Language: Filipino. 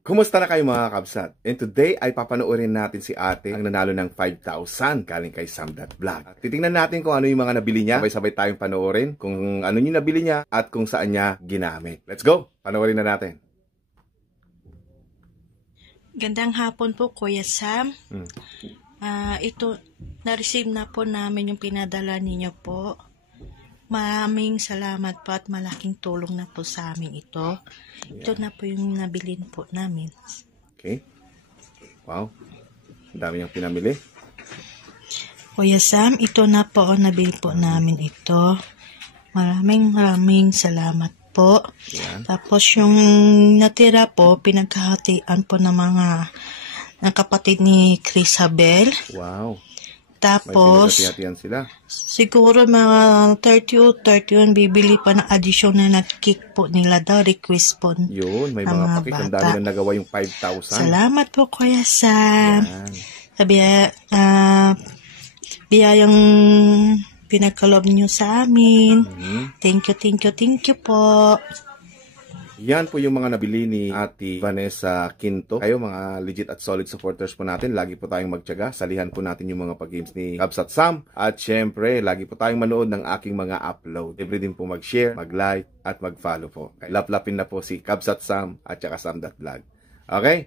Kumusta na kayo mga kabsat? And today ay papanoorin natin si ate ang nanalo ng 5,000 galing kay Sam.Vlog. At titingnan natin kung ano yung mga nabili niya. Sabay-sabay tayong panoorin kung ano yung nabili niya at kung saan niya ginamit. Let's go! Panoorin na natin. Gandang hapon po, Kuya Sam. Ito, na-receive na po namin yung pinadala ninyo po. Maraming salamat po at malaking tulong na po sa amin ito. Ito na po yung nabilin po namin. Okay. Wow. Ang dami niyang pinamili. Kuya Sam, ito na po ang nabili po namin ito. Maraming salamat po. Yeah. Tapos yung natira po, pinagkahatian po ng kapatid ni Crisabel. Wow. Tapos, may pinagkahatian sila. Siguro mga 30 o 31 bibili pa ng additional na cake po nila daw. Request po. Yun, may mga pakik. Ang dami na nagawa yung 5,000. Salamat po, Kuya Sam. Yan. Sabi, biyayang pinagkalob niyo sa amin. Thank you po. Yan po yung mga nabili ni Ate Vanessa Quinto. Kayo mga legit at solid supporters po natin. Lagi po tayong magtiyaga. Salihan po natin yung mga pag-games ni Kabs at Sam. At syempre, lagi po tayong manood ng aking mga upload. Every din po mag-share, mag-like, at mag-follow po. Laplapin na po si Kabs at Sam at saka Sam.Vlog. Okay?